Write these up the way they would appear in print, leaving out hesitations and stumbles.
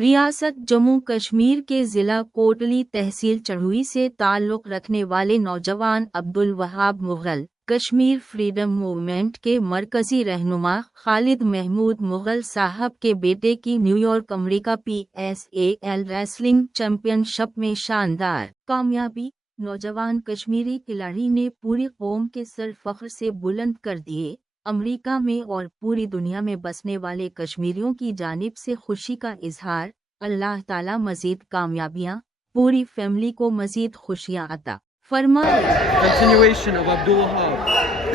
ریاست جموں کشمیر کے ضلع کوٹلی تحصیل چڑھوئی سے تعلق رکھنے والے نوجوان عبدل وہاب مغل کشمیر فریڈم موومنٹ کے مرکزی رہنما خالد محمود مغل صاحب کے بیٹے کی نیویارک امریکہ PSAL ریسلنگ چیمپئن شپ میں شاندار کامیابی۔ نوجوان کشمیری کھلاڑی نے پوری قوم کے سر فخر سے بلند کر دیے۔ امریکہ میں اور پوری دنیا میں بسنے والے کشمیریوں کی جانب سے خوشی کا اظہار۔ اللہ تعالی مزید کامیابیاں، پوری فیملی کو مزید خوشیاں عطا فرمائے۔ Continuation of Abdul Wahab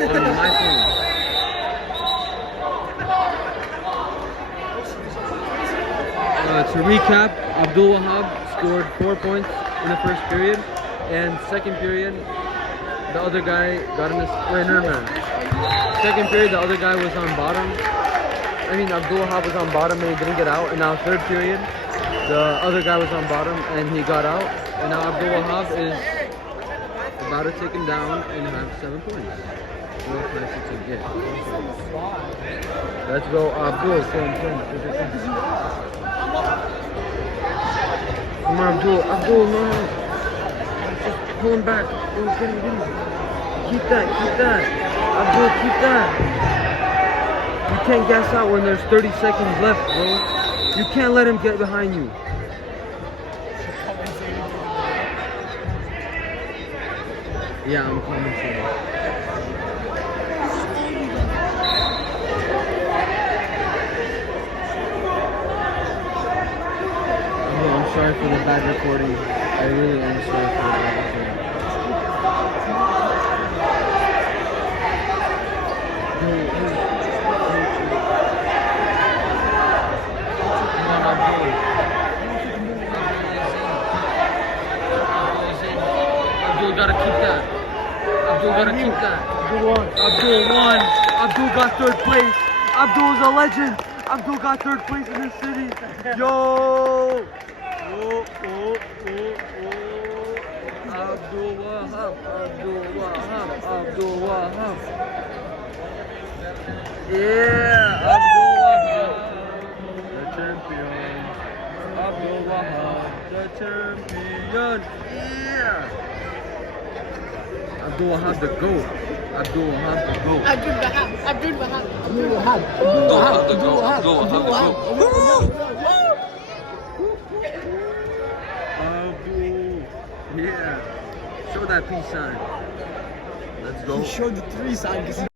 on my phone. To recap, Abdul Wahab scored 4 points in the first period, and second period, the other guy got in his rehema. Second period, the other guy was on bottom. Abdul Wahab was on bottom and he didn't get out. And now third period, the other guy was on bottom and he got out. And now Abdul Wahab is about to take him down and have 7 points. What nice to get. Let's go, Abdul. Come on, Abdul. Abdul, no. Just pull him back. Get him. Keep that. Abdul, keep that. You can't gas out when there's 30 seconds left, bro. You can't let him get behind you. Yeah, I'm commentating. I'm sorry for the bad recording. I really am sorry for the bad recording. Abdul gotta keep that. Abdul won. Abdul got third place. Abdul's a legend. Abdul got third place in this city. Yo. Abdul Wahab. Yeah, Abdul Wahab, the champion. Abdul Wahab, the champion. Yeah. Abdul Wahab, the GOAT. Abdul Wahab, the GOAT. Abdul Wahab, Abdul. Yeah. Show that peace sign. Let's go. He showed the 3 sign.